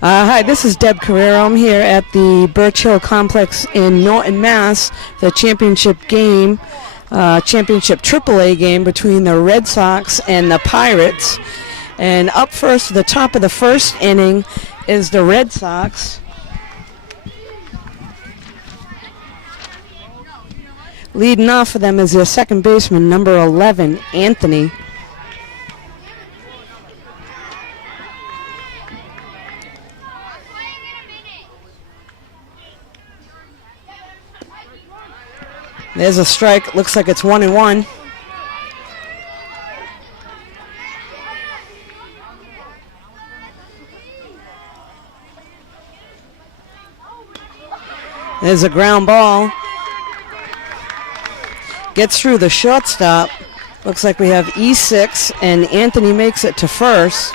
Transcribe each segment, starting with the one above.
Hi, this is Deb Carrero. I'm here at the Birch Hill Complex in Norton, Mass. The championship game, championship AAA game between the Red Sox and the Pirates. And up first, at the top of the first inning, is the Red Sox. Leading off for them is their second baseman, number 11, Anthony. There's a strike. Looks like it's 1-1. There's a ground ball. Gets through the shortstop. Looks like we have E6, and Anthony makes it to first.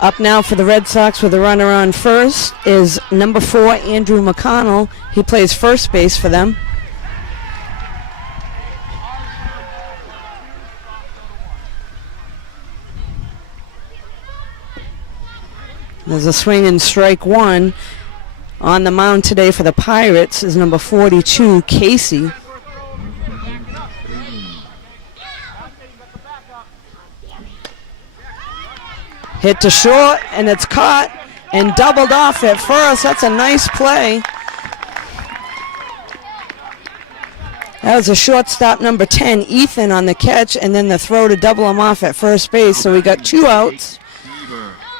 Up now for the Red Sox with a runner on first is number 4, Andrew McConnell. He plays first base for them. There's a swing and strike one. On the mound today for the Pirates is number 42, Casey. Hit to short, and it's caught and doubled off at first. That's a nice play. That was a shortstop, number 10, Ethan, on the catch, and then the throw to double him off at first base. So we got 2 outs.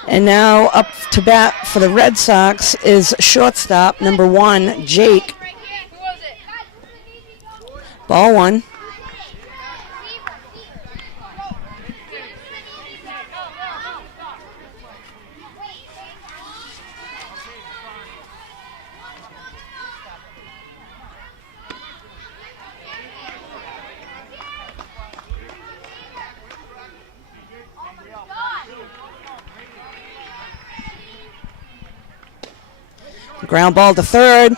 And now up to bat for the Red Sox is shortstop, number 1, Jake. Ball 1. Ground ball to third.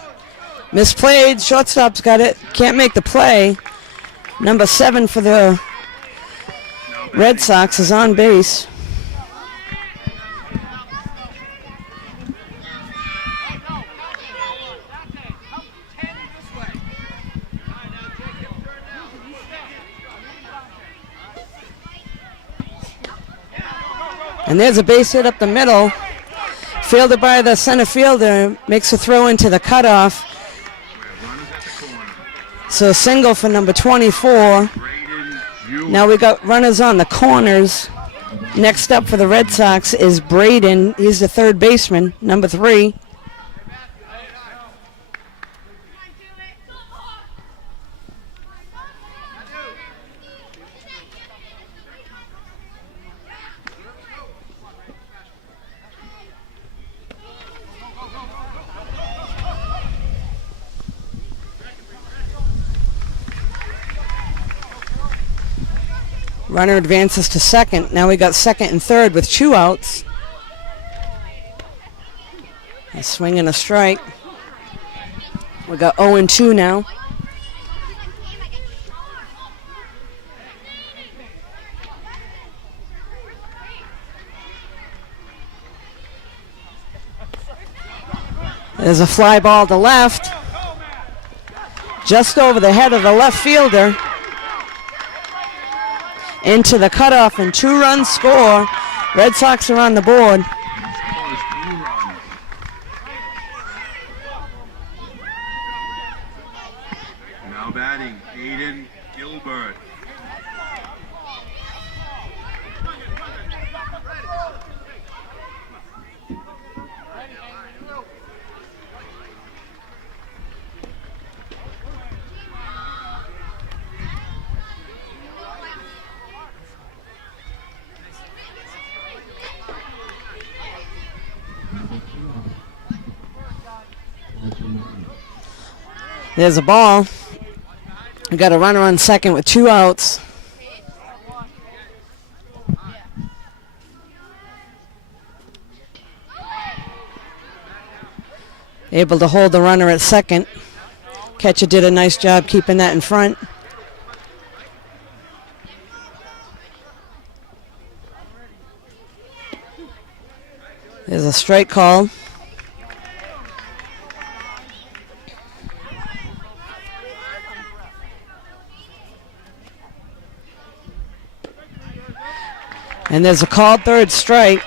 Misplayed. Shortstop's got it. Can't make the play. Number 7 for the Red Sox is on base. And there's a base hit up the middle. Fielded by the center fielder, makes a throw into the cutoff. So single for number 24. Now we got runners on the corners. Next up for the Red Sox is Braden. He's the third baseman, number 3. Runner advances to second. Now we got second and third with 2 outs. A swing and a strike. We got 0-2 now. There's a fly ball to left. Just over the head of the left fielder. Into the cutoff, and 2-run score. Red Sox are on the board. Now batting, Aiden Gilbert. There's a ball. We got a runner on second with 2 outs. Able to hold the runner at second. Catcher did a nice job keeping that in front. There's a strike call. And there's a called third strike.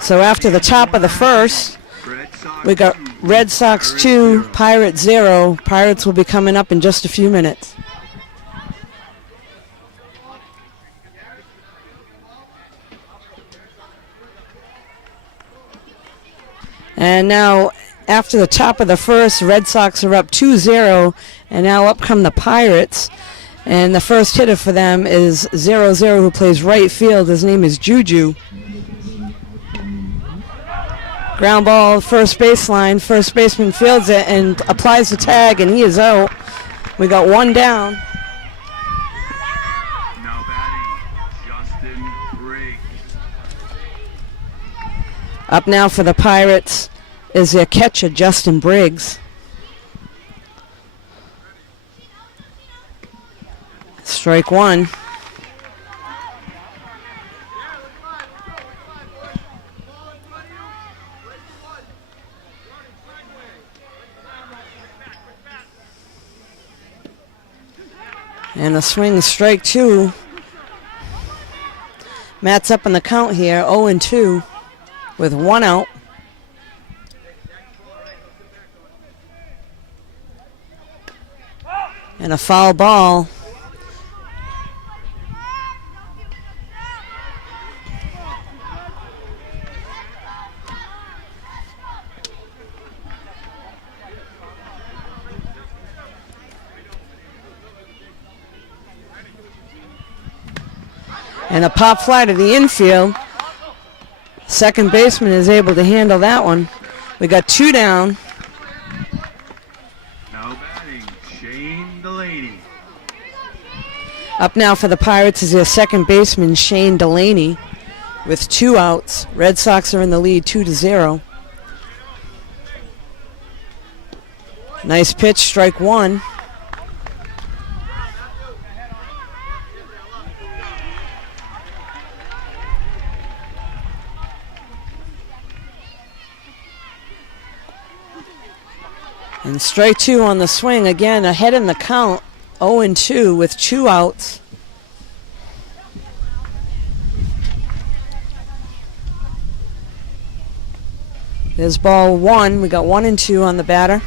So after the top of the first, we got Red Sox 2, Pirates 0. Pirates will be coming up in just a few minutes. And now, after the top of the first, Red Sox are up 2-0, and now up come the Pirates. And the first hitter for them is 0-0, who plays right field. His name is Juju. Ground ball, first baseline. First baseman fields it and applies the tag, and he is out. We got one down. Now batting, Justin Briggs. Up now for the Pirates is their catcher, Justin Briggs. Strike one. And a swing, strike two. Matt's up in the count here, 0-2 with one out. And a foul ball. And a pop fly to the infield. Second baseman is able to handle that one. We got two down. Now batting, Shane Delaney. Up now for the Pirates is their second baseman, Shane Delaney, with two outs. Red Sox are in the lead, 2-0. Nice pitch, strike one. And strike two on the swing. Again, ahead in the count, 0-2 with two outs. There's ball one. We got 1-2 on the batter.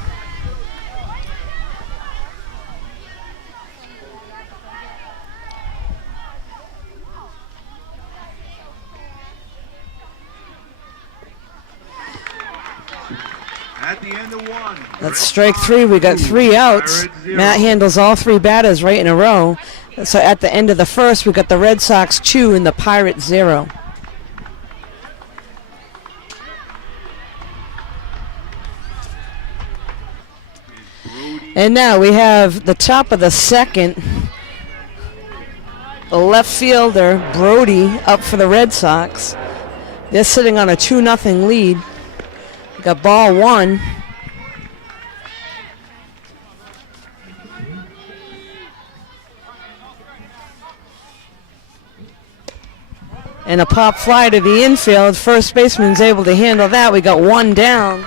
At the end of one. That's strike three. We got three outs. Matt handles all three batters right in a row. So at the end of the first, we got the Red Sox 2 and the Pirates 0. And now we have the top of the second. The left fielder, Brody, up for the Red Sox. They're sitting on a 2-0 lead. We got ball one. And a pop fly to the infield. First baseman's able to handle that. We got one down.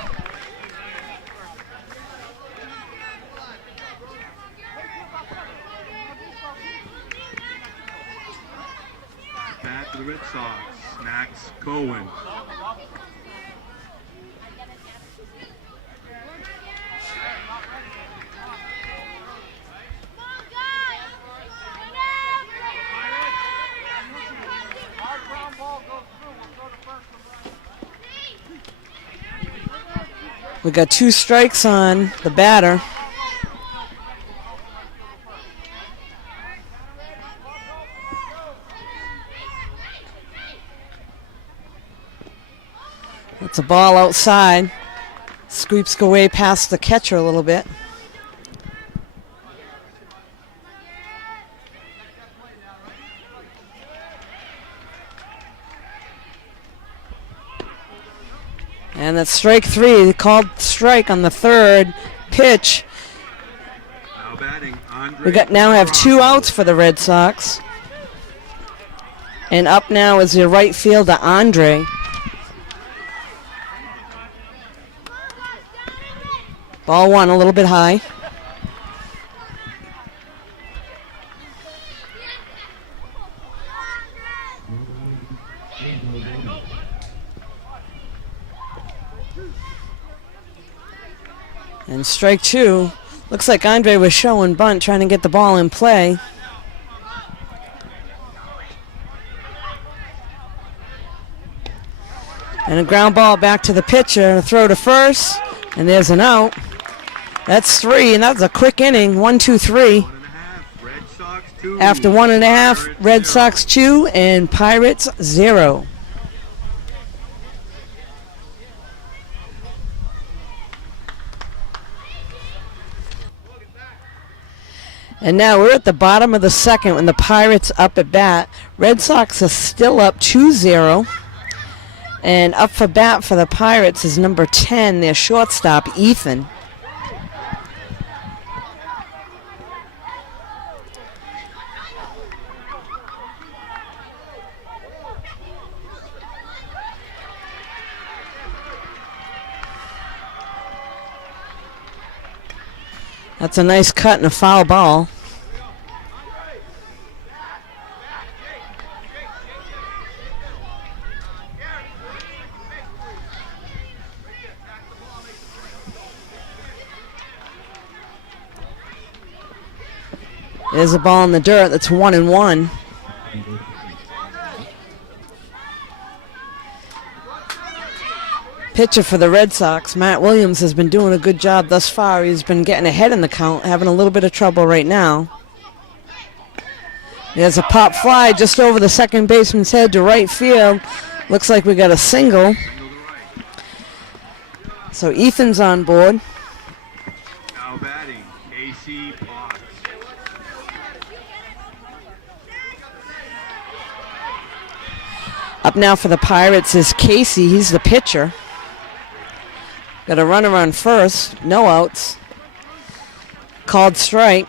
Back to the Red Sox, Max Cohen. We got two strikes on the batter. It's a ball outside. Sweeps away past the catcher a little bit. And that's strike three. Called strike on the third pitch. Now batting, We now have two outs for the Red Sox. And up now is your right fielder, Andre. Ball one, a little bit high. And strike two. Looks like Andre was showing bunt, trying to get the ball in play. And a ground ball back to the pitcher. A throw to first. And there's an out. That's three, and that's a quick inning. 1, 2, 3. After 1.5, Red Sox 2 and Pirates 0. And now we're at the bottom of the second when the Pirates up at bat. Red Sox are still up 2-0. And up for bat for the Pirates is number 10, their shortstop, Ethan. That's a nice cut and a foul ball. There's a ball in the dirt. That's 1-1. Pitcher for the Red Sox, Matt Williams, has been doing a good job thus far. He's been getting ahead in the count, having a little bit of trouble right now. There's a pop fly just over the second baseman's head to right field. Looks like we got a single. So Ethan's on board. Now batting, AC Potts. Up now for the Pirates is Casey. He's the pitcher. Got a runner on first. No outs. Called strike.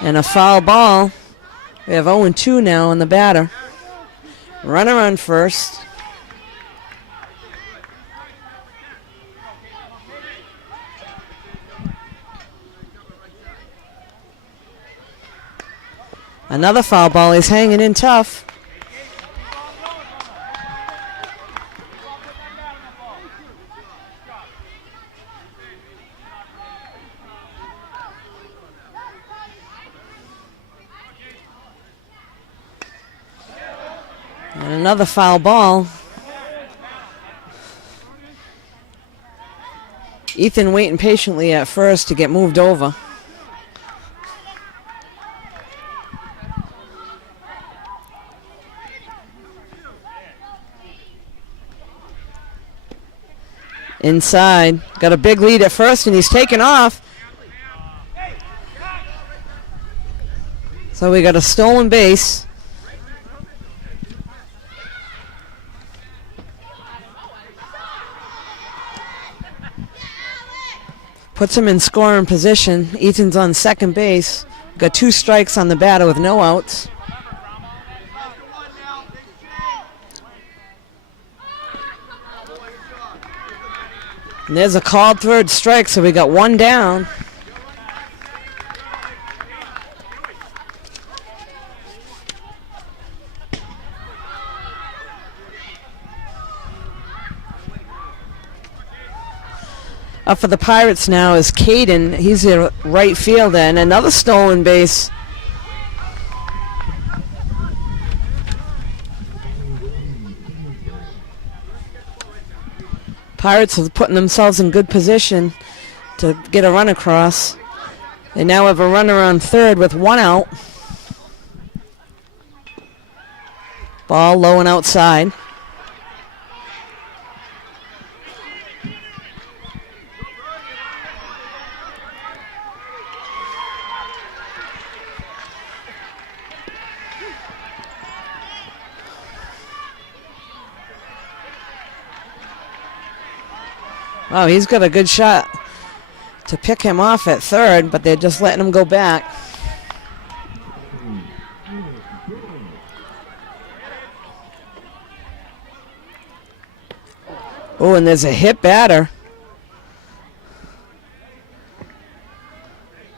And a foul ball. We have 0-2 now on the batter. Runner on first. Another foul ball. He's hanging in tough. And another foul ball. Ethan waiting patiently at first to get moved over. Inside. Got a big lead at first, and he's taken off. So we got a stolen base. Puts him in scoring position. Ethan's on second base. Got 2 strikes on the batter with no outs. And there's a called third strike, so we got 1 down. Up for the Pirates now is Caden. He's a right fielder, and another stolen base. Pirates are putting themselves in good position to get a run across. They now have a runner on third with 1 out. Ball low and outside. Wow, he's got a good shot to pick him off at third, but they're just letting him go back. Oh, and there's a hit batter.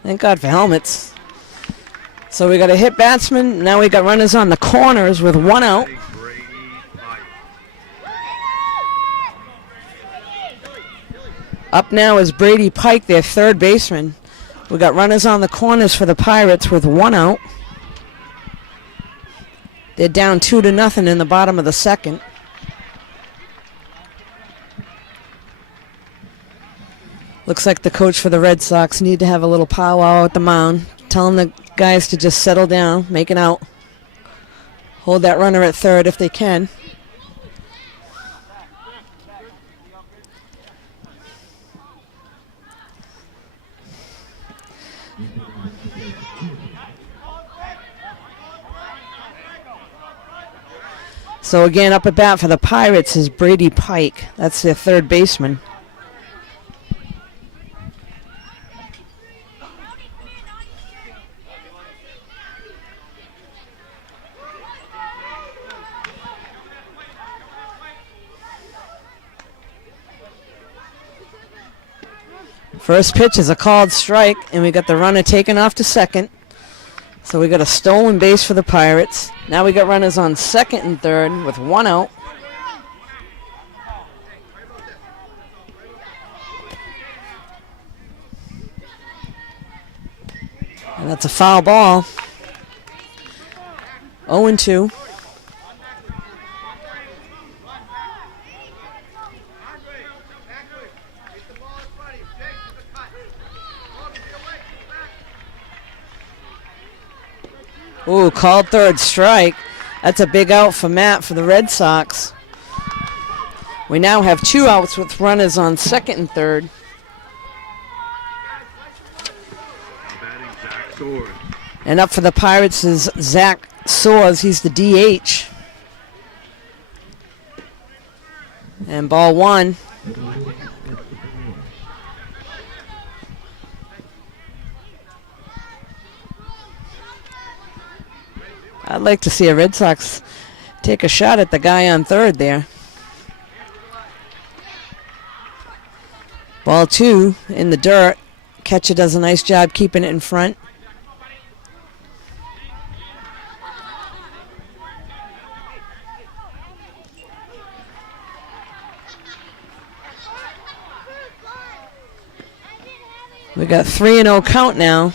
Thank God for helmets. So we got a hit batsman. Now we got runners on the corners with one out. Up now is Brady Pike, their third baseman. We got runners on the corners for the Pirates with one out. They're down 2-0 in the bottom of the second. Looks like the coach for the Red Sox need to have a little powwow at the mound. Telling the guys to just settle down, make it out. Hold that runner at third if they can. So again, up at bat for the Pirates is Brady Pike. That's their third baseman. First pitch is a called strike, and we got the runner taken off to second. So we got a stolen base for the Pirates. Now we got runners on second and third with one out. And that's a foul ball. 0-2. Ooh, called third strike. That's a big out for Matt for the Red Sox. We now have two outs with runners on second and third. And up for the Pirates is Zach Soares. He's the DH. And ball one. I'd like to see a Red Sox take a shot at the guy on third there. Ball two in the dirt. Catcher does a nice job keeping it in front. We got 3-0 count now.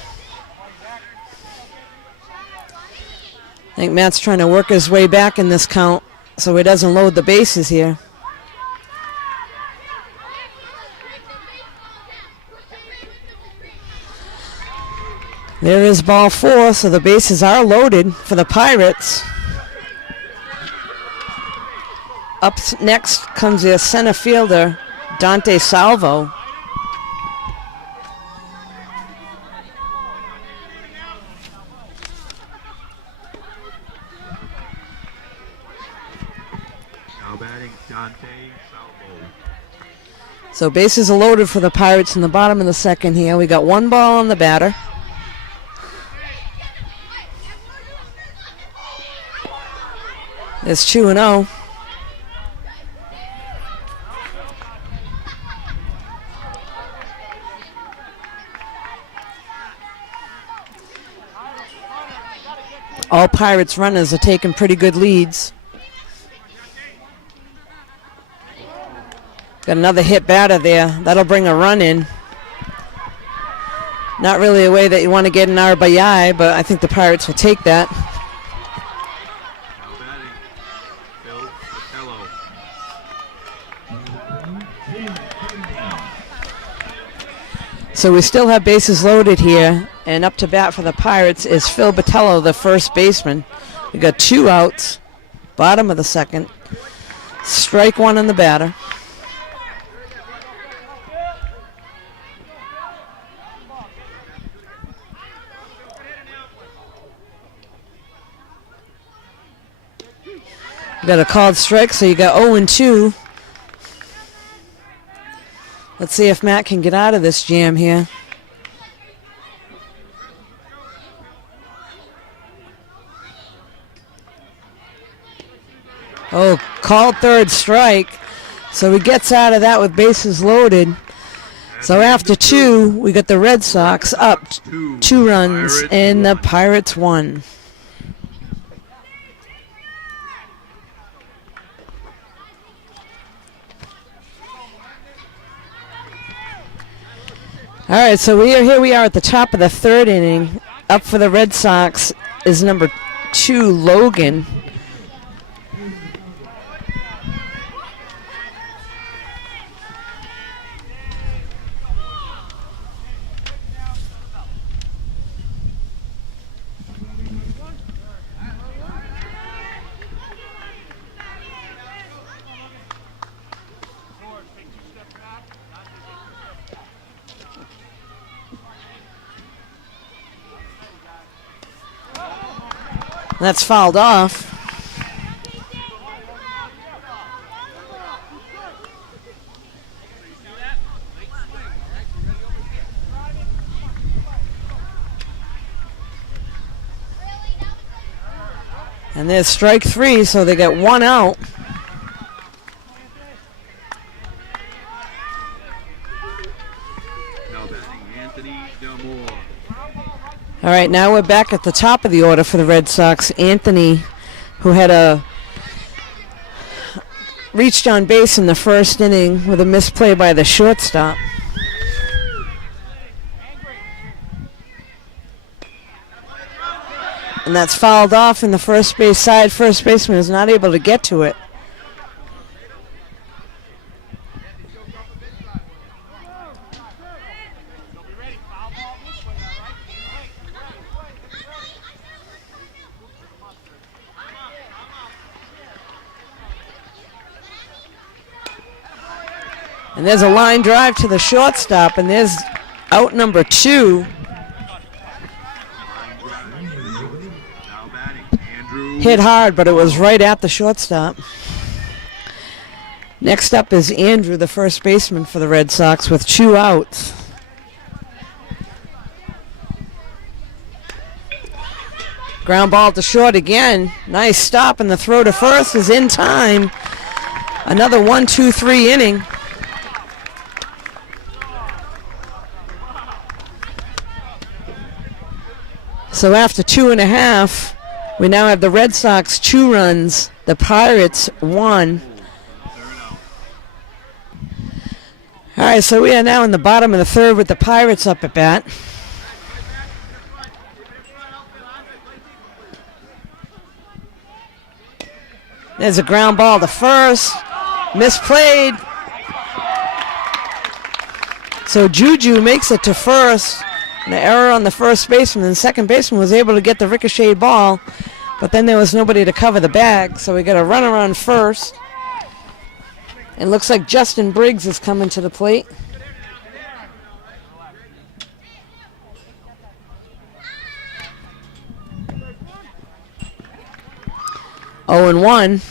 I think Matt's trying to work his way back in this count so he doesn't load the bases here. There is ball four, so the bases are loaded for the Pirates. Up next comes their center fielder, Dante Salvo. So bases are loaded for the Pirates in the bottom of the second here. We got one ball on the batter. It's 2-0. All Pirates runners are taking pretty good leads. Got another hit batter there. That'll bring a run in. Not really a way that you want to get an RBI, but I think the Pirates will take that. So we still have bases loaded here, and up to bat for the Pirates is Phil Botello, the first baseman. We got two outs, bottom of the second. Strike one on the batter. You got a called strike, so you got 0-2. Let's see if Matt can get out of this jam here. Oh, called third strike. So he gets out of that with bases loaded. So after 2, we got the Red Sox up 2 runs, and the Pirates won. All right, so here we are at the top of the 3rd inning. Up for the Red Sox is number 2, Logan. That's fouled off. And there's strike 3, so they get 1 out. All right, now we're back at the top of the order for the Red Sox. Anthony, who had reached on base in the 1st inning with a misplay by the shortstop. And that's fouled off in the first base side. First baseman is not able to get to it. And there's a line drive to the shortstop, and there's out number 2. Hit hard, but it was right at the shortstop. Next up is Andrew, the first baseman for the Red Sox, with 2 outs. Ground ball to short again. Nice stop, and the throw to first is in time. Another 1-2-3 inning. So after 2.5, we now have the Red Sox 2 runs, the Pirates 1. All right, so we are now in the bottom of the 3rd with the Pirates up at bat. There's a ground ball to first, misplayed. So Juju makes it to first. An error on the first baseman, and the second baseman was able to get the ricocheted ball, but then there was nobody to cover the bag, so we got a runner on first. It looks like Justin Briggs is coming to the plate. Oh, and 1.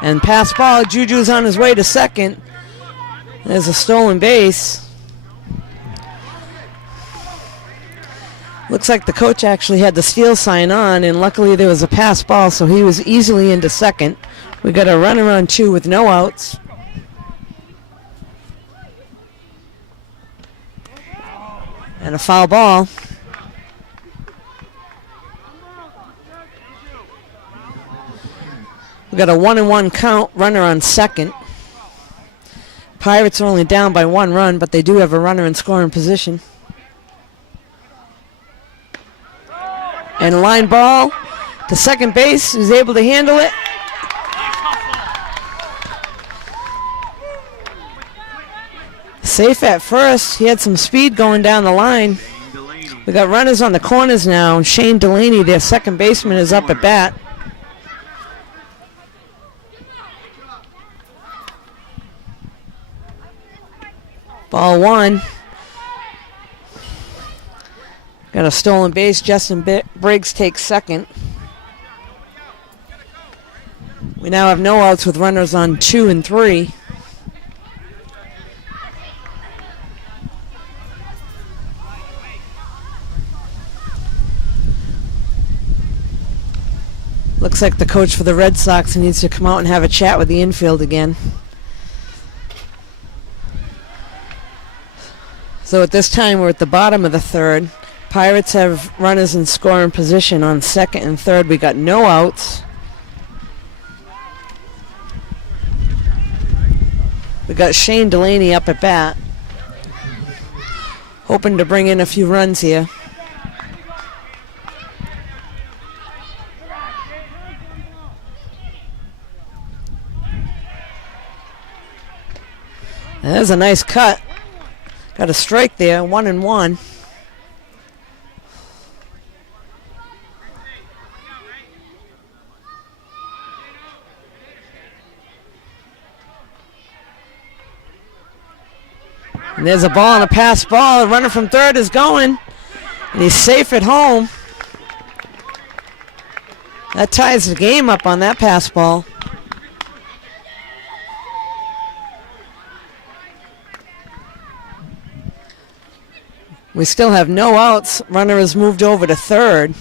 And pass ball, Juju's on his way to second. There's a stolen base. Looks like the coach actually had the steal sign on, and luckily there was a pass ball, so he was easily into second. We got a runner on 2 with no outs. And a foul ball. We got a 1-1 count, runner on second. Pirates are only down by 1 run, but they do have a runner in scoring position. And a line ball to second base, who's able to handle it. Safe at first. He had some speed going down the line. We got runners on the corners now. Shane Delaney, their second baseman, is up at bat. Ball 1. Got a stolen base. Justin Briggs takes second. We now have no outs with runners on 2 and 3. Looks like the coach for the Red Sox needs to come out and have a chat with the infield again. So at this time, we're at the bottom of the third. Pirates have runners in scoring position on second and third. We got no outs. We got Shane Delaney up at bat, hoping to bring in a few runs here. There's a nice cut. Got a strike there, 1-1. And there's a ball and a pass ball. The runner from third is going, and he's safe at home. That ties the game up on that pass ball. We still have no outs. Runner has moved over to third.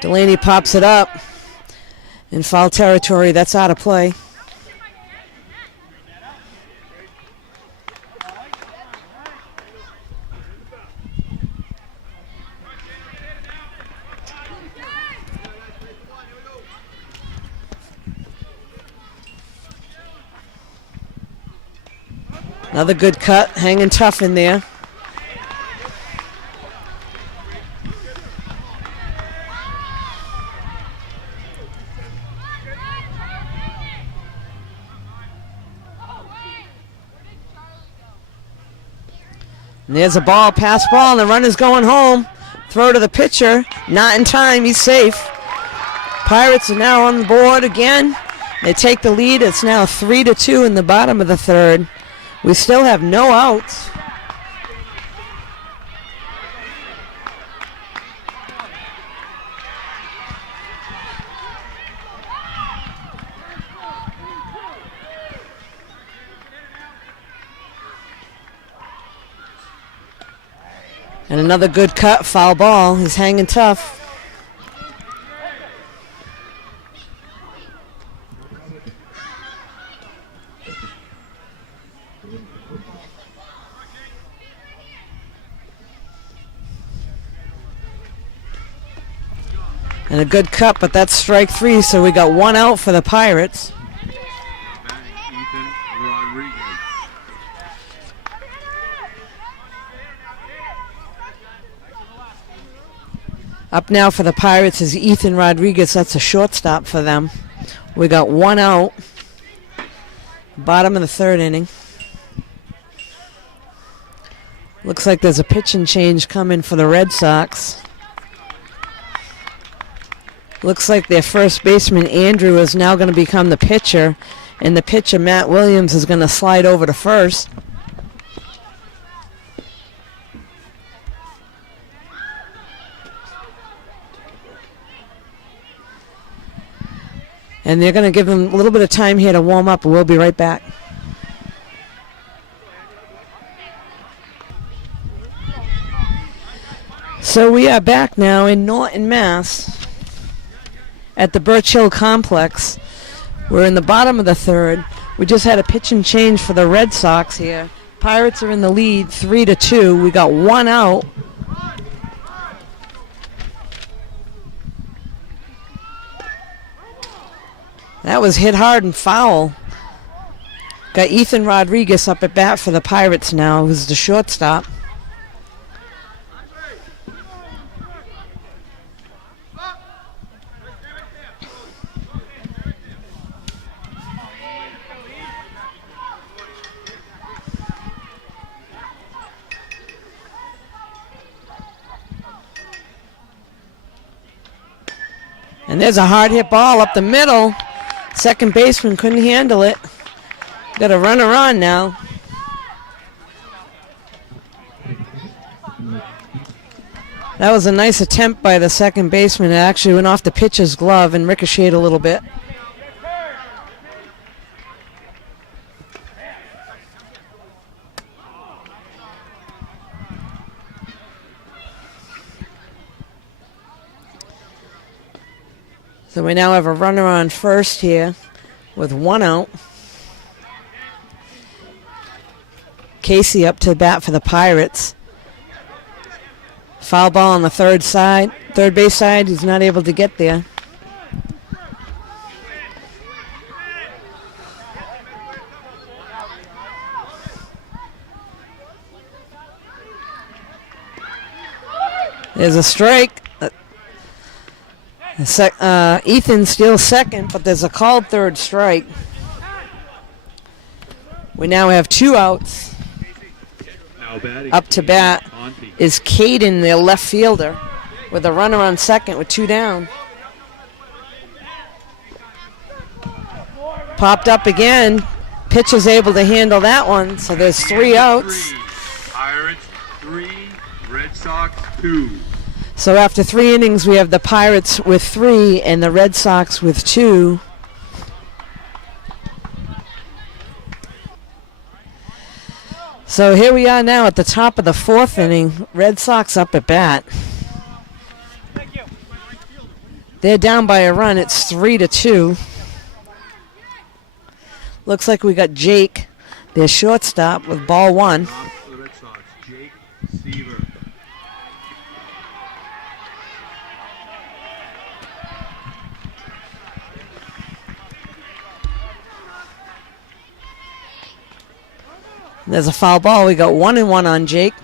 Delaney pops it up. In foul territory, that's out of play. Another good cut, hanging tough in there. And there's a ball, pass ball, and the runner's going home. Throw to the pitcher, not in time, he's safe. Pirates are now on the board again. They take the lead. It's now 3-2 in the bottom of the third. We still have no outs. And another good cut, foul ball. He's hanging tough. And a good cut, but that's strike three, so we got one out for the Pirates. Ethan Rodriguez. Up now for the Pirates is Ethan Rodriguez. That's a shortstop for them. We got one out. Bottom of the third inning. Looks like there's a pitching change coming for the Red Sox. Looks like their first baseman, Andrew, is now going to become the pitcher. And the pitcher, Matt Williams, is going to slide over to first. And they're going to give him a little bit of time here to warm up, and we'll be right back. So we are back now in Norton, Mass, at the Birch Hill Complex. We're in the bottom of the third. We just had a pitch and change for the Red Sox here. Pirates are in the lead, 3-2. We got one out. That was hit hard and foul. Got Ethan Rodriguez up at bat for the Pirates now, who's the shortstop. And there's a hard hit ball up the middle. Second baseman couldn't handle it. Got a runner on now. That was a nice attempt by the second baseman. It actually went off the pitcher's glove and ricocheted a little bit. So we now have a runner on first here with 1 out. Casey up to the bat for the Pirates. Foul ball on the third base side. He's not able to get there. There's a strike. Ethan steals second, but there's a called third strike. We now have 2 outs. Up to bat is Caden, their left fielder, with a runner on second with 2 down. Popped up again. Pitcher's able to handle that one, so there's 3 outs. Pirates 3, Red Sox 2. So after 3 innings, we have the Pirates with 3 and the Red Sox with 2. So here we are now at the top of the 4th inning. Red Sox up at bat. They're down by a run. It's 3-2. Looks like we got Jake, their shortstop, with ball 1. Jake Seaver. There's a foul ball. We got 1-1 on Jake.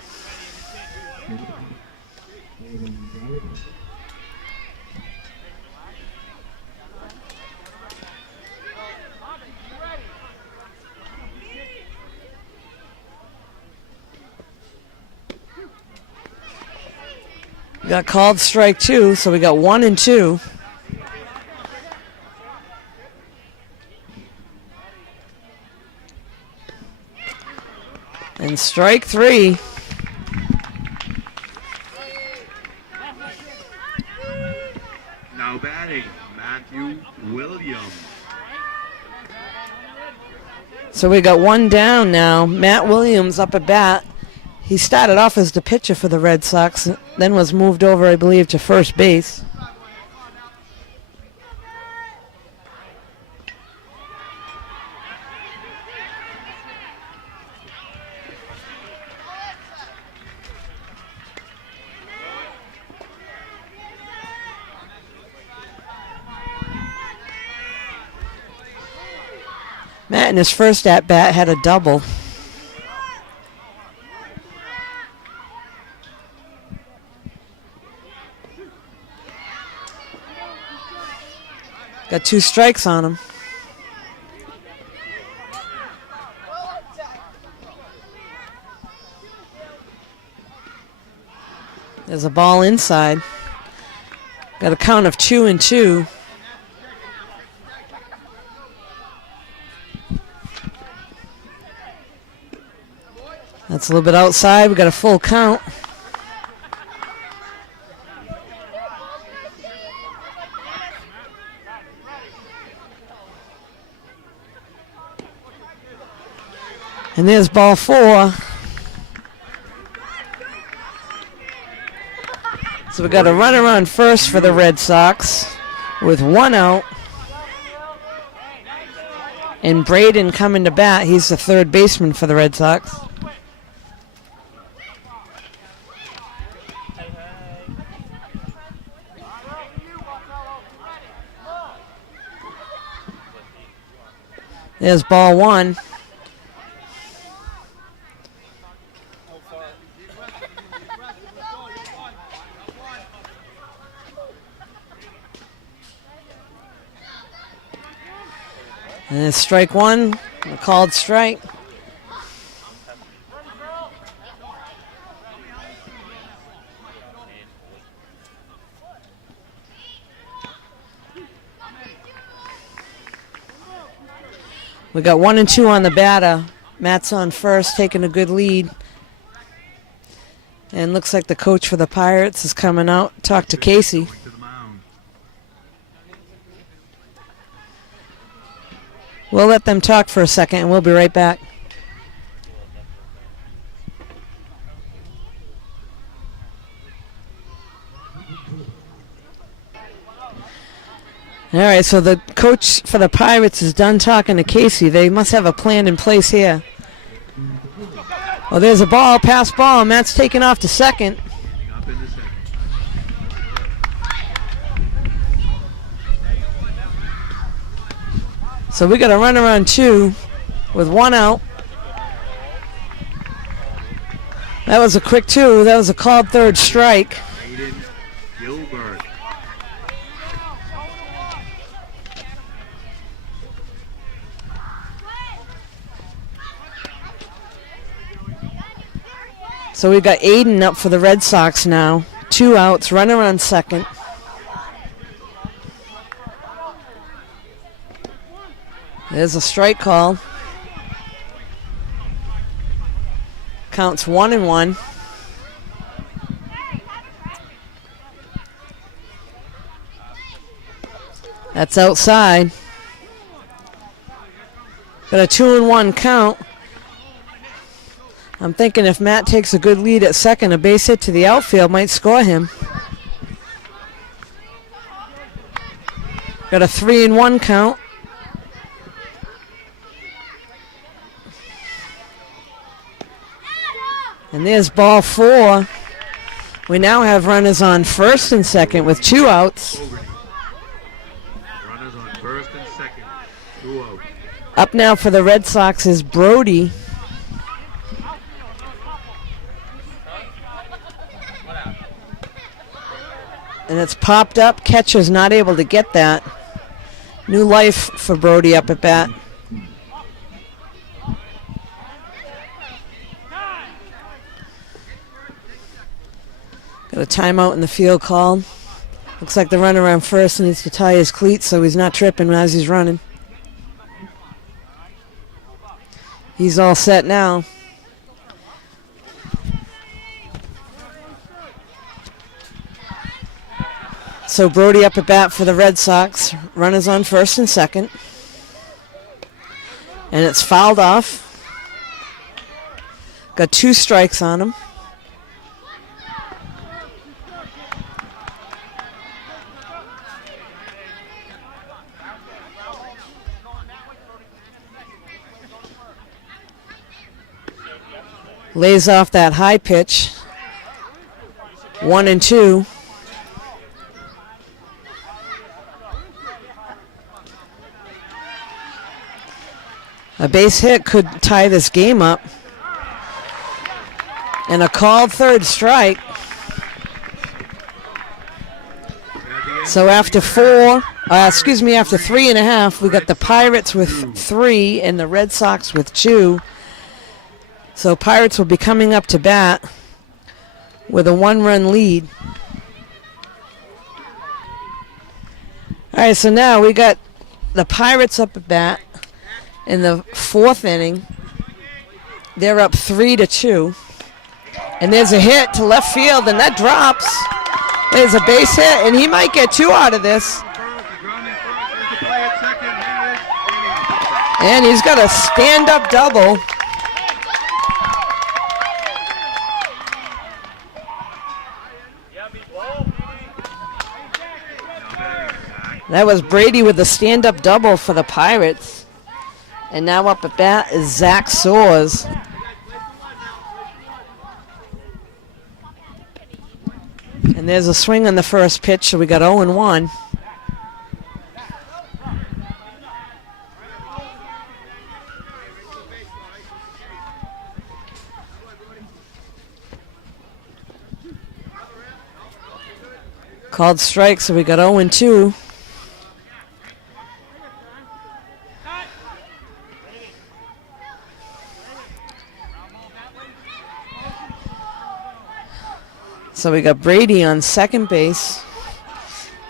We got called strike 2, so we got 1-2. And strike 3. Now batting, Matthew Williams. So we got 1 down now. Matt Williams up at bat. He started off as the pitcher for the Red Sox, then was moved over, I believe, to first base. Matt in his first at-bat had a double. Got 2 strikes on him. There's a ball inside. Got a count of 2-2. That's a little bit outside. We got a full count. And there's ball 4. So we got a runner on first for the Red Sox with 1 out. And Braden coming to bat. He's the third baseman for the Red Sox. There's ball 1. And it's strike 1, a called strike. We got 1 and 2 on the batter. Matt's on first, taking a good lead. And looks like the coach for the Pirates is coming out. Talk to Casey. We'll let them talk for a second, and we'll be right back. All right, so the coach for the Pirates is done talking to Casey. They must have a plan in place here. Oh, there's a ball, pass ball. Matt's taking off to second. So we got a runner on 2 with 1 out. That was a quick 2. That was a called third strike. So we've got Aiden up for the Red Sox now. 2 outs, runner on second. There's a strike call. Counts 1-1. That's outside. Got a 2-1 count. I'm thinking if Matt takes a good lead at second, a base hit to the outfield might score him. Got a 3-1 count. And there's ball 4. We now have runners on first and second with 2 outs. Runners on first and second. 2 out. Up now for the Red Sox is Brody. And it's popped up. Catcher's not able to get that. New life for Brody up at bat. Got a timeout in the field called. Looks like the runner on first needs to tie his cleats so he's not tripping as he's running. He's all set now. So Brody up at bat for the Red Sox. Runners on first and second. And it's fouled off. Got 2 strikes on him. Lays off that high pitch. 1-2. A base hit could tie this game up. And a called third strike. So after after 3.5, we got the Pirates with 3 and the Red Sox with 2. So Pirates will be coming up to bat with a 1-run lead. All right, so now we got the Pirates up at bat in the 4th inning. They're up 3-2. And there's a hit to left field, and that drops. There's a base hit, and he might get 2 out of this. And he's got a stand-up double. That was Brady with the stand-up double for the Pirates. And now up at bat is Zach Sawyer. And there's a swing on the first pitch, so we got 0-1. Called strike, so we got 0-2. So we got Brady on second base.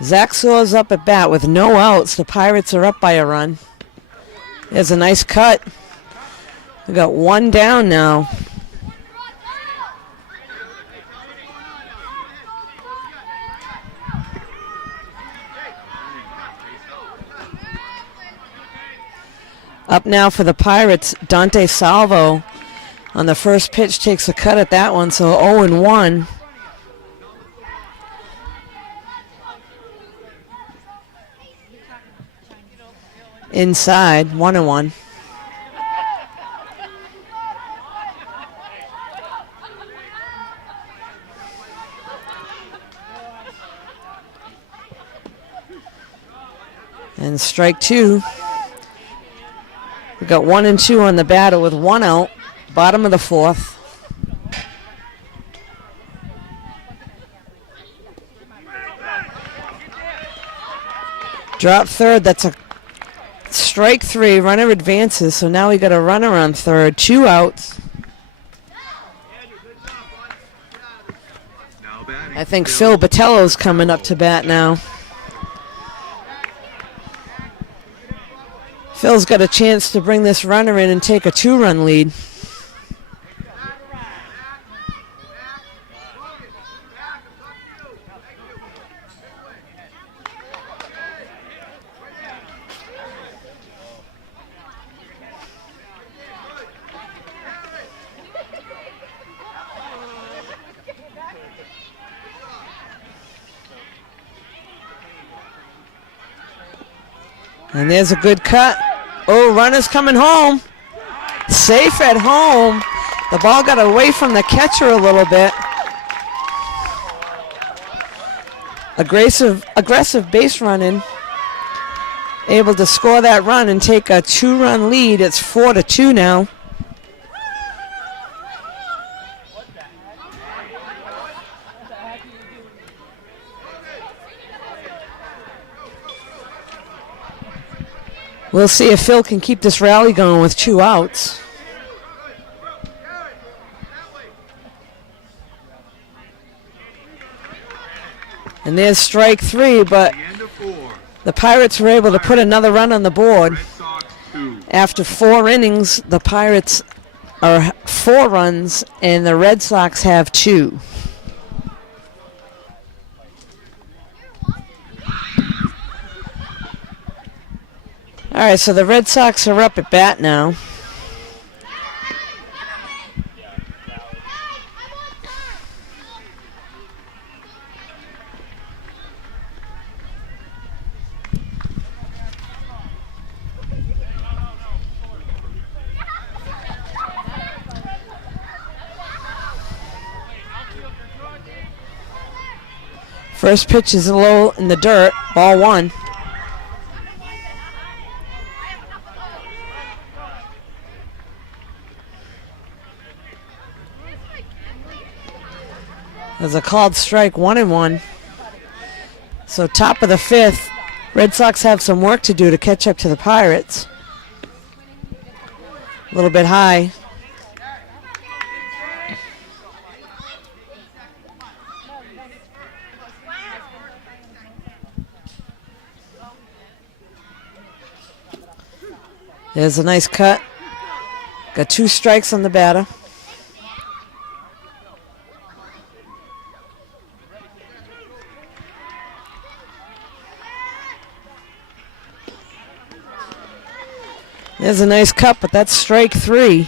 Zach Sawyer's up at bat with no outs. The Pirates are up by a run. There's a nice cut. We got one down now. Up now for the Pirates, Dante Salvo on the first pitch takes a cut at that one, so 0-1. Inside, 1-1. And strike two. We got 1 and 2 on the batter with 1 out. Bottom of the fourth. Drop third. That's a strike 3. Runner advances. So now we got a runner on third. 2 outs. I think Phil Batello's coming up to bat now. Phil's got a chance to bring this runner in and take a 2-run lead. And there's a good cut. Oh, runner's coming home. Safe at home. The ball got away from the catcher a little bit. Aggressive base running. Able to score that run and take a 2-run lead. It's 4-2 now. We'll see if Phil can keep this rally going with 2 outs. And there's strike 3, but the Pirates were able to put another run on the board. After 4 innings, the Pirates are 4 runs and the Red Sox have 2. All right, so the Red Sox are up at bat now. First pitch is low in the dirt, ball 1. There's a called strike, 1-1. So top of the 5th, Red Sox have some work to do to catch up to the Pirates. A little bit high. There's a nice cut. Got 2 strikes on the batter. There's a nice cut, but that's strike 3.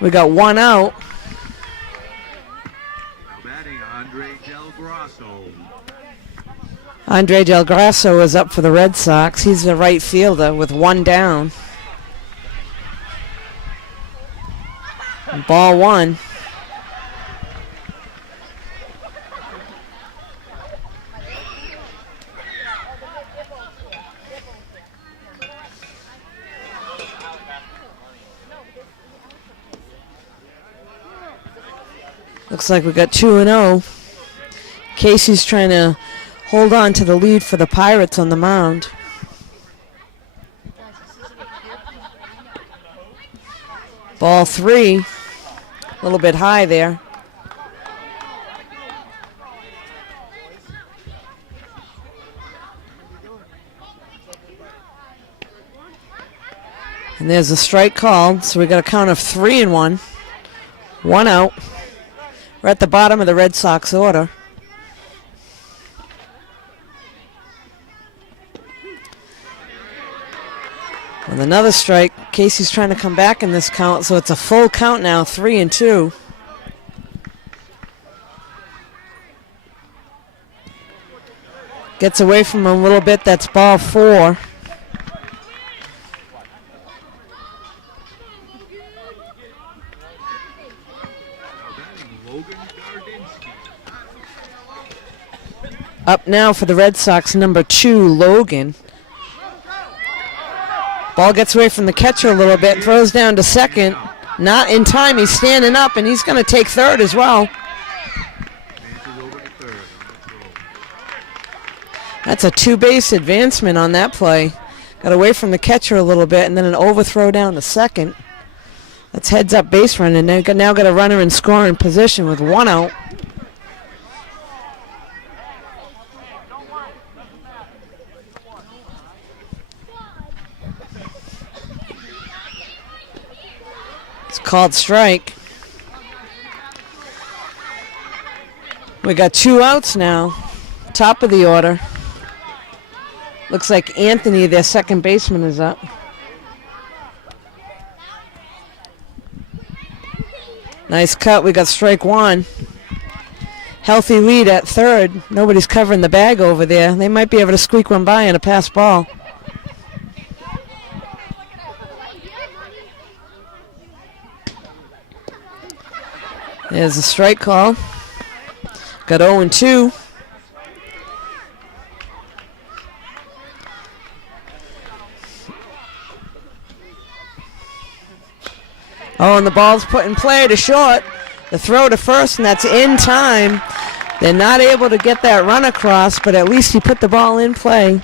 We got 1 out. Batting Andre Del Grasso is up for the Red Sox. He's the right fielder with 1 down. And ball 1. Looks like we got 2-0. Casey's trying to hold on to the lead for the Pirates on the mound. Ball 3. A little bit high there. And there's a strike called, so we got a count of 3-1. 1 out. We're at the bottom of the Red Sox order. With another strike, Casey's trying to come back in this count, so it's a full count now, 3-2. Gets away from him a little bit, that's ball 4. Up now for the Red Sox, number 2, Logan. Ball gets away from the catcher a little bit, throws down to second. Not in time, he's standing up, and he's going to take third as well. That's a 2-base advancement on that play. Got away from the catcher a little bit, and then an overthrow down to second. That's heads-up base run, and they've now got a runner in scoring position with 1 out. It's called strike. We got 2 outs now. Top of the order. Looks like Anthony, their second baseman, is up. Nice cut. We got strike 1. Healthy lead at third. Nobody's covering the bag over there. They might be able to squeak one by on a pass ball. There's a strike call. Got 0-2. Oh, and the ball's put in play to short. The throw to first, and that's in time. They're not able to get that run across, but at least he put the ball in play.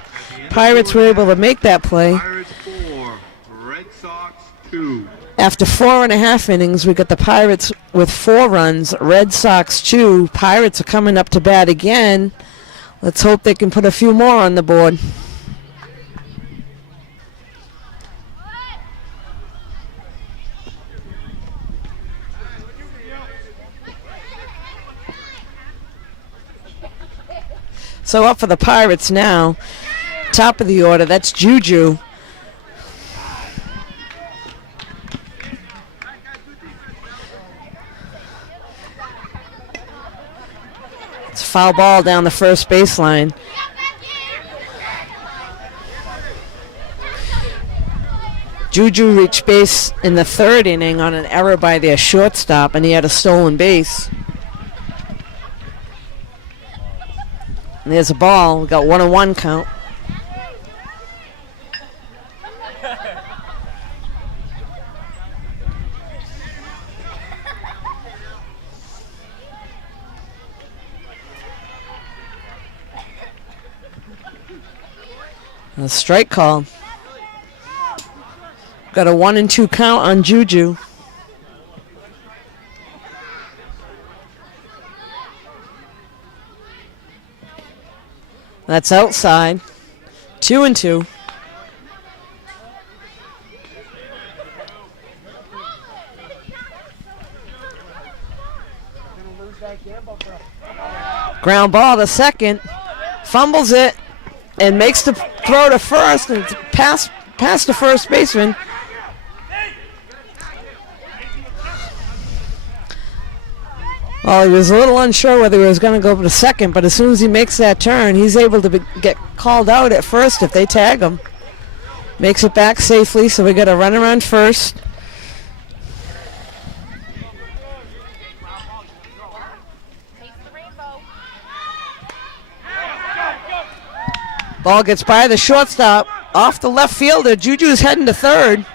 Pirates were able to make that play. Pirates 4, Red Sox 2. After 4.5 innings, we got the Pirates with 4 runs, Red Sox 2. Pirates are coming up to bat again. Let's hope they can put a few more on the board. So up for the Pirates now. Top of the order, that's Juju. It's a foul ball down the first baseline. Juju reached base in the 3rd inning on an error by their shortstop, and he had a stolen base. And there's a ball. We got 1-1 count. A strike call. Got a 1-2 count on Juju. That's outside. 2-2. Ground ball to second. Fumbles it and makes the throw to first, and it's past the first baseman. Well, he was a little unsure whether he was going to go to second, but as soon as he makes that turn, he's able to get called out at first if they tag him. Makes it back safely, so we got a runner on first. Ball gets by the shortstop, off the left fielder. Juju's heading to third.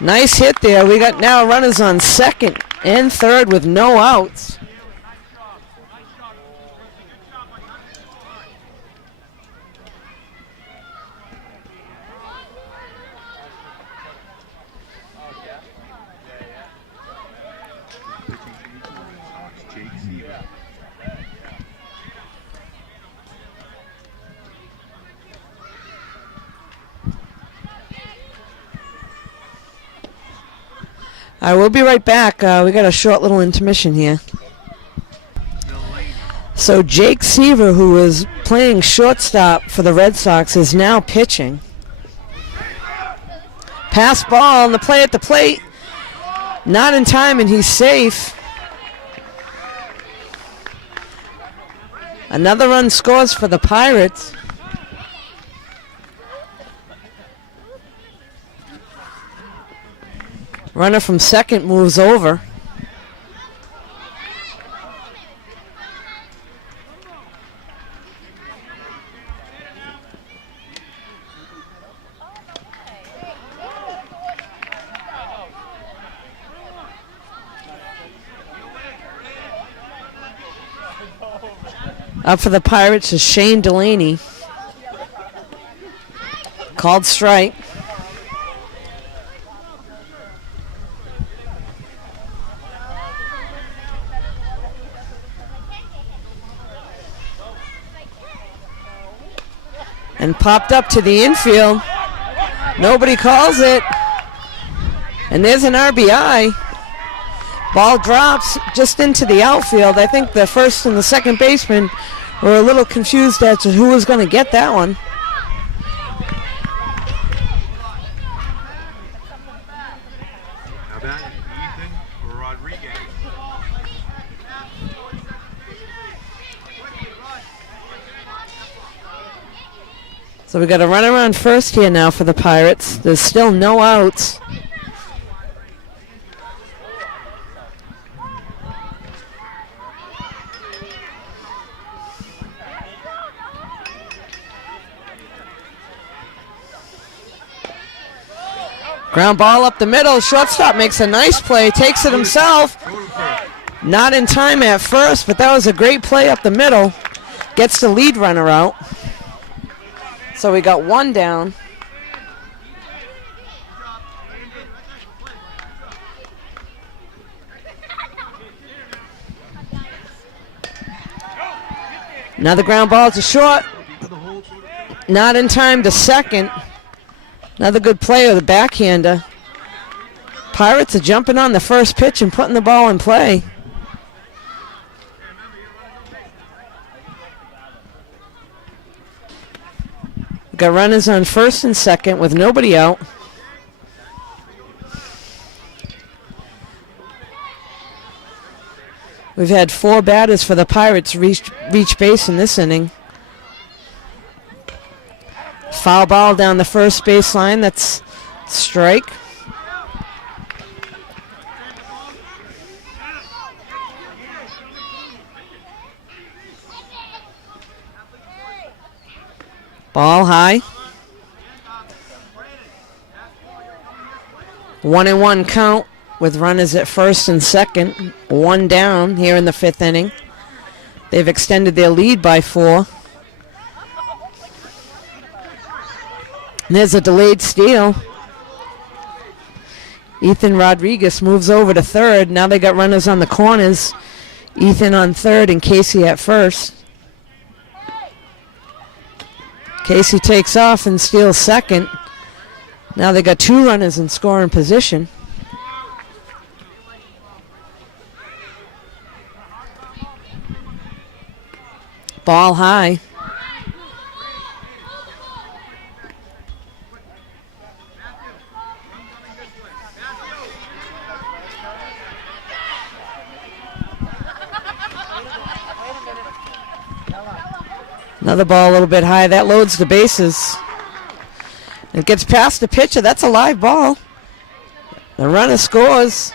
Nice hit there. We got now runners on second and third with no outs. I will be right back. We got a short little intermission here. So Jake Seaver, who was playing shortstop for the Red Sox, is now pitching. Pass ball and the play at the plate. Not in time, and he's safe. Another run scores for the Pirates. Runner from second moves over. Up for the Pirates is Shane Delaney. Called strike. And popped up to the infield. Nobody calls it. And there's an RBI. Ball drops just into the outfield. I think the first and the second baseman were a little confused as to who was going to get that one. Now that is Ethan Rodriguez. So we got a runner on first here now for the Pirates. There's still no outs. Ground ball up the middle. Shortstop makes a nice play. Takes it himself. Not in time at first, but that was a great play up the middle. Gets the lead runner out. So we got one down. Another ground ball to short. Not in time to second. Another good play of the backhander. Pirates are jumping on the first pitch and putting the ball in play. We've got runners on first and second with nobody out. We've had 4 batters for the Pirates reach base in this inning. Foul ball down the first baseline. That's strike. Ball high. 1-1 count with runners at first and second. 1 down here in the 5th inning. They've extended their lead by 4. There's a delayed steal. Ethan Rodriguez moves over to third. Now they got runners on the corners. Ethan on third and Casey at first. Casey takes off and steals second. Now they got 2 runners in scoring position. Ball high. Another ball a little bit high. That loads the bases. It gets past the pitcher. That's a live ball. The runner scores.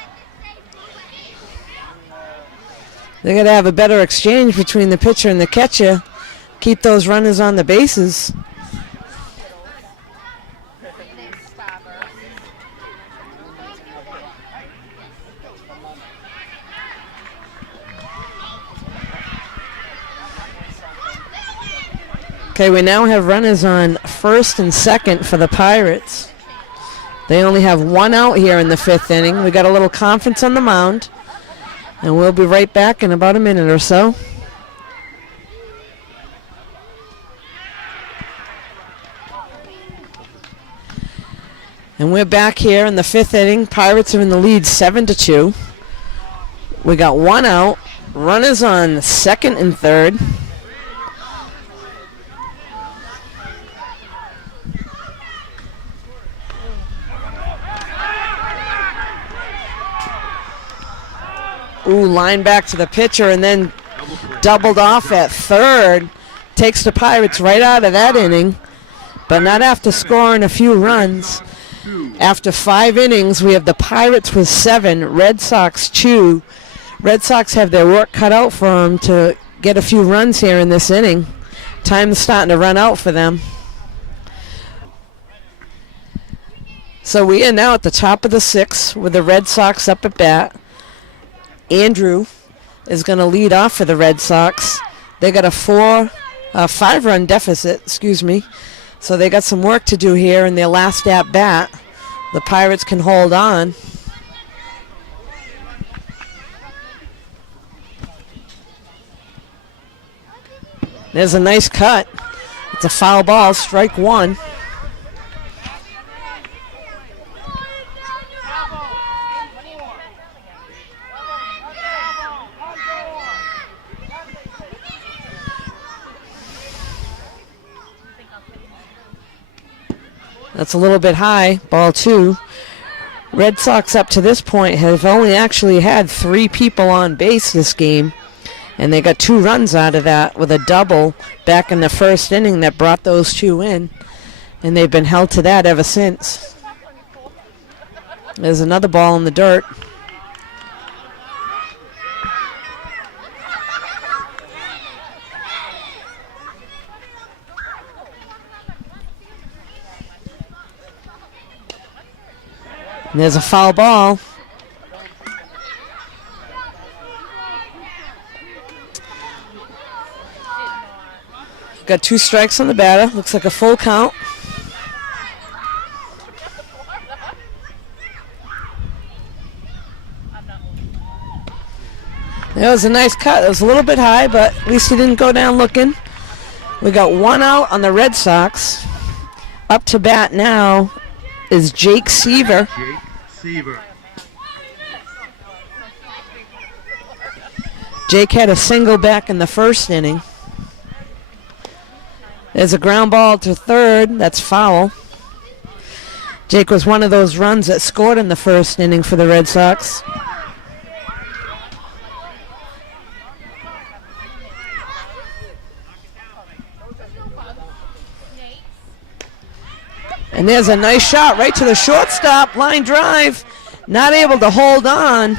They're going to have a better exchange between the pitcher and the catcher. Keep those runners on the bases. Okay, we now have runners on first and second for the Pirates. They only have 1 out here in the 5th inning. We got a little conference on the mound, and we'll be right back in about a minute or so. And we're back here in the 5th inning. Pirates are in the lead 7-2. We got one out. Runners on second and third. Ooh, line back to the pitcher and then doubled off at third. Takes the Pirates right out of that inning, but not after scoring a few runs. After 5 innings, we have the Pirates with 7, Red Sox 2. Red Sox have their work cut out for them to get a few runs here in this inning. Time's starting to run out for them. So we are now at the top of the 6th with the Red Sox up at bat. Andrew is going to lead off for the Red Sox. They got a 5-run deficit, so they got some work to do here in their last at bat. The Pirates can hold on. There's a nice cut. It's a foul ball, strike 1. That's a little bit high, ball 2. Red Sox up to this point have only actually had 3 people on base this game, and they got 2 runs out of that with a double back in the 1st inning that brought those 2 in, and they've been held to that ever since. There's another ball in the dirt. And there's a foul ball. Got 2 strikes on the batter. Looks like a full count. That was a nice cut. It was a little bit high, but at least he didn't go down looking. We got 1 out on the Red Sox. Up to bat now is Jake Seaver. Jake had a single back in the 1st inning. There's a ground ball to third. That's foul. Jake was one of those runs that scored in the 1st inning for the Red Sox. And there's a nice shot right to the shortstop. Line drive. Not able to hold on.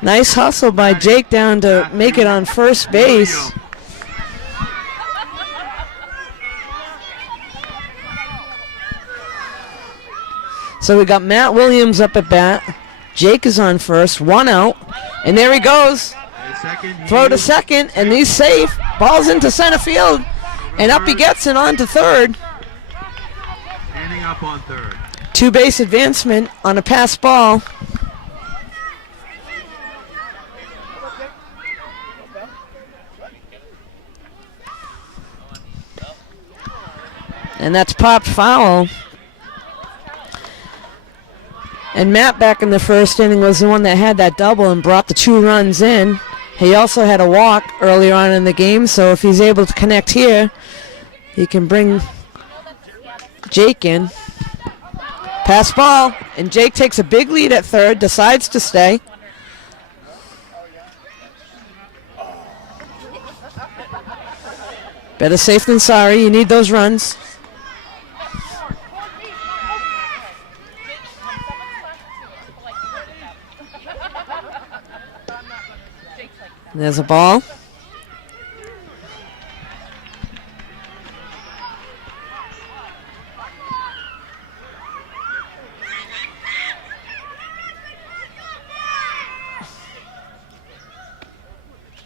Nice hustle by Jake down to make it on first base. So we got Matt Williams up at bat. Jake is on first. 1 out. And there he goes. Throw to second, and he's safe. Ball's into center field. And up he gets it on to third. Standing up on third. 2-base advancement on a pass ball. And that's popped foul. And Matt back in the 1st inning was the one that had that double and brought the 2 runs in. He also had a walk earlier on in the game, so if he's able to connect here, he can bring Jake in. Pass ball, and Jake takes a big lead at third, decides to stay. Better safe than sorry. You need those runs. There's a ball.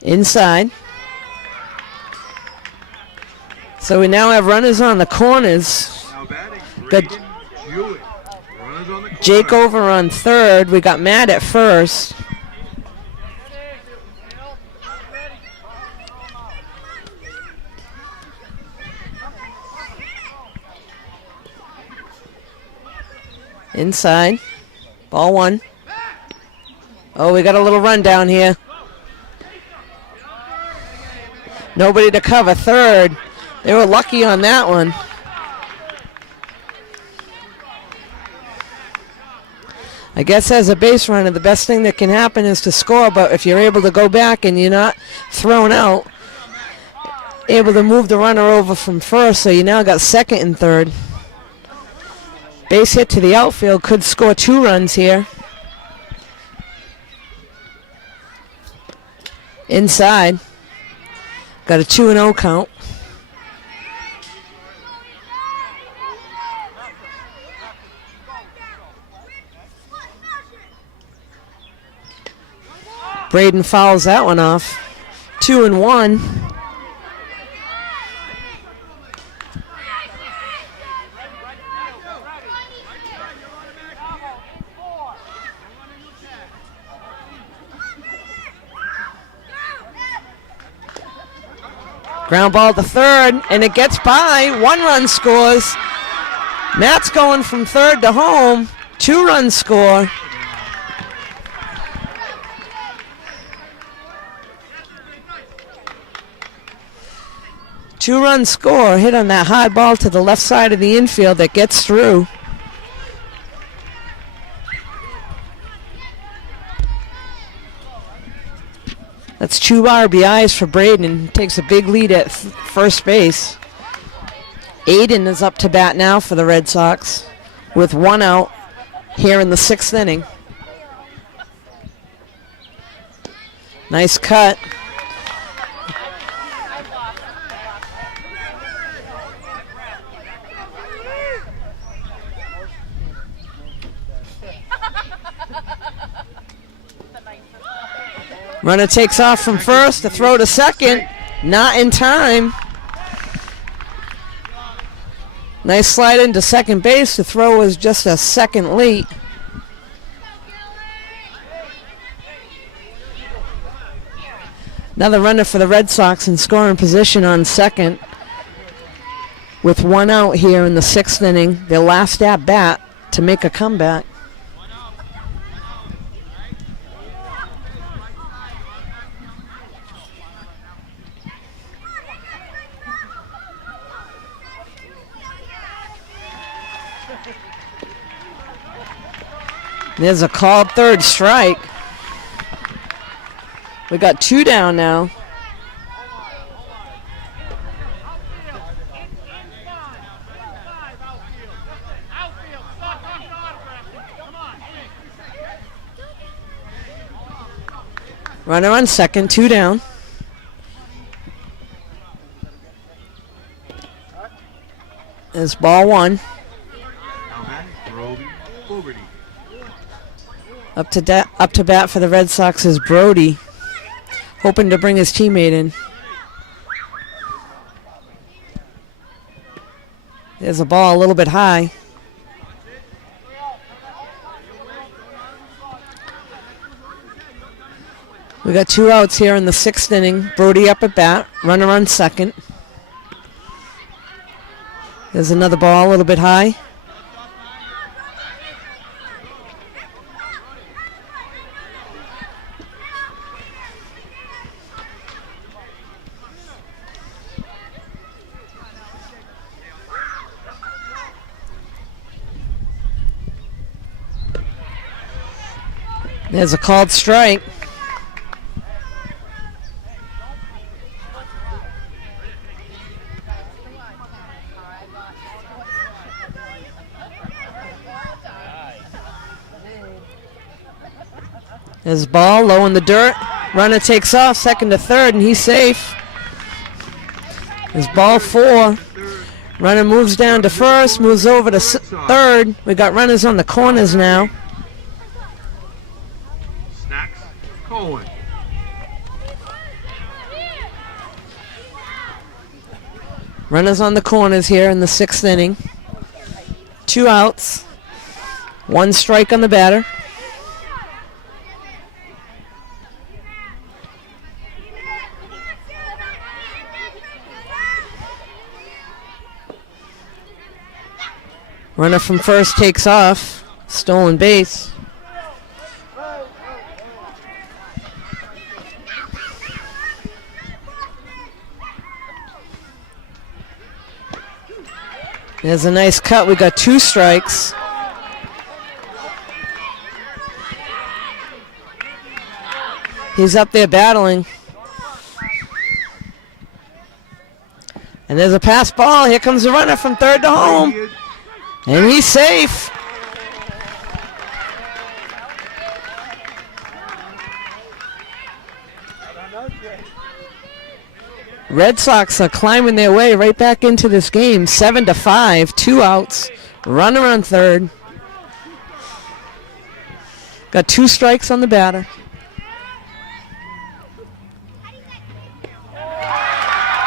Inside. So we now have runners on the corners. Got Jake over on third. We got Matt at first. Inside. Ball one. Oh, we got a little run down here. Nobody to cover third. They were lucky on that one. I guess as a base runner, the best thing that can happen is to score, but if you're able to go back and you're not thrown out, able to move the runner over from first, so you now got second and third. Base hit to the outfield, could score 2 runs here. Inside. Got a 2-0 count. Braden fouls that one off. 2-1. Ground ball to third, and it gets by. 1 run scores. Matt's going from third to home. 2-run score. Two-run score, hit on that hard ball to the left side of the infield that gets through. That's 2 RBIs for Braden. Takes a big lead at first base. Aiden is up to bat now for the Red Sox with 1 out here in the 6th inning. Nice cut. Runner takes off from first to throw to second. Not in time. Nice slide into second base. The throw was just a second late. Another runner for the Red Sox in scoring position on second. With 1 out here in the 6th inning. Their last at bat to make a comeback. There's a called third strike. We got 2 down now. Runner on second, 2 down. There's ball 1. Up to bat for the Red Sox is Brody, hoping to bring his teammate in. There's a ball a little bit high. We got 2 outs here in the 6th inning. Brody up at bat, runner on second. There's another ball a little bit high. There's a called strike. There's ball low in the dirt. Runner takes off, second to third, and he's safe. There's ball 4. Runner moves down to first, moves over to third. We got runners on the corners now. Cohen. Runners on the corners here in the 6th inning. 2 outs. 1 strike on the batter. Runner from first takes off. Stolen base. There's a nice cut. We got 2 strikes. He's up there battling. And there's a pass ball. Here comes the runner from third to home. And he's safe. Red Sox are climbing their way right back into this game. 7-5, 2 outs, runner on third. Got 2 strikes on the batter.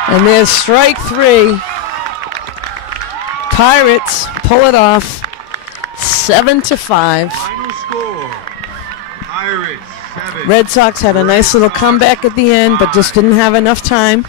And there's strike 3. Pirates pull it off. 7-5. Final score. Pirates 7. Red Sox had a nice little comeback at the end, but just didn't have enough time.